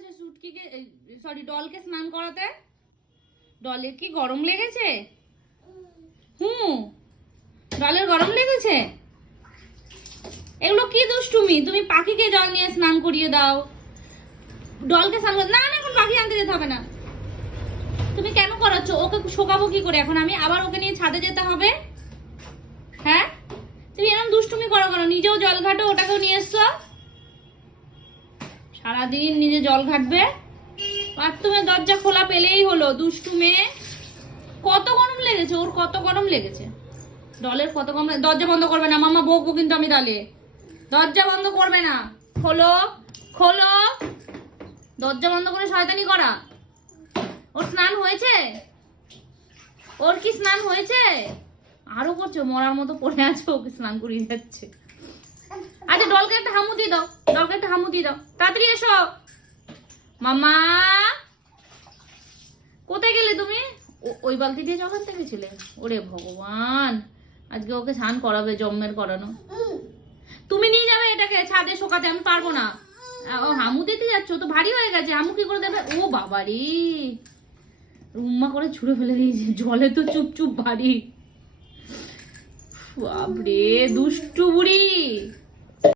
বলেছে সুটকিকে, সরি ডলকে স্নান করাতে? ডলের কি গরম লেগেছে? ডলের গরম লেগেছে? এগুলো কি দুষ্টুমি? তুমি পাখিকে জল নিয়ে স্নান করিয়ে দাও, ডলকে স্নান না না, এখন পাখি আনতে যেতে হবে না। তুমি কেন করাচ্ছ? ওকে শোকাবো কি করে এখন আমি? আবার ওকে নিয়ে ছাদে যেতে হবে? হ্যাঁ, তুমি এরকম দুষ্টুমি করো কেন? নিজেও জল ঘাটো, ওটাকেও নিয়ে এসছো। সারাদিন নিজে জল ঘাটবে, বাথরুমের দরজা খোলা পেলেই হলো। দুষ্টু মেয়ে। কত গরম লেগেছে ওর, কত গরম লেগেছে ডলের, কত গরম। দরজা বন্ধ করবে না মামা, বকবো কিন্তু আমি তাহলে। দরজা বন্ধ করবে না, খোলো খোলো। দরজা বন্ধ করে শয়তানি করা। ওর স্নান হয়েছে? ওর কি স্নান হয়েছে? আরো করছো, মরার মতো পড়ে আছে, ওকে স্নান করিয়ে যাচ্ছে। আচ্ছা ডলকে একটা হামু দিয়ে দাও, ডলকে একটা হামু দিয়ে দাও, তাড়াতাড়ি এসো। মামা কোথায় গেলে তুমি? ওই বালতি দিয়ে জল আনতে গেছিলে? ওরে ভগবান, আজকে ওকে স্নান করাবে, জম্মের করানো। তুমি নিয়ে যাবে এটাকে ছাদে শোকাতে, আমি পারবো না। ও হামু দিতে যাচ্ছ তো, ভারী হয়ে গেছে, হামু কি করে দেবে? ও বাবারে, রুম্মা করে ছুঁড়ে ফেলে দিয়েছে, জলে তো চুপ চুপ ভারী। বাপরে দুষ্টু বুড়ি।